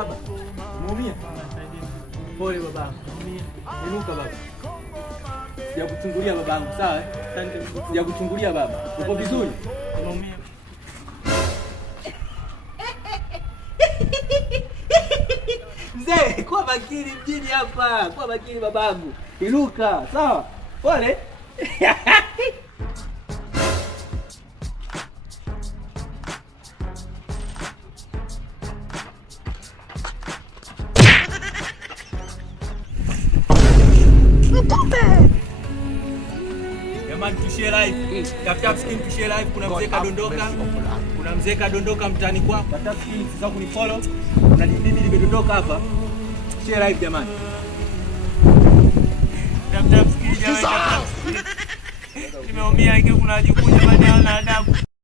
Baba, umeumia? Pole babangu. Inuka baba. Sijakuchungulia babangu, sawa? Asante. Sijakuchungulia baba. Uko vizuri? Umeumia. Mzee, kwa makini mjini hapa. Kwa makini babangu. Inuka, sawa? Pole. Jamani, tushie live. Tap skin tushie live. Kuna mzee kadondoka mtani kwa. Tap skin sasa kunifollow. Kuna bibi limedondoka hapa. Share live jamani. Tap skin jamani. Nimeumia, kuna jukumu jamani.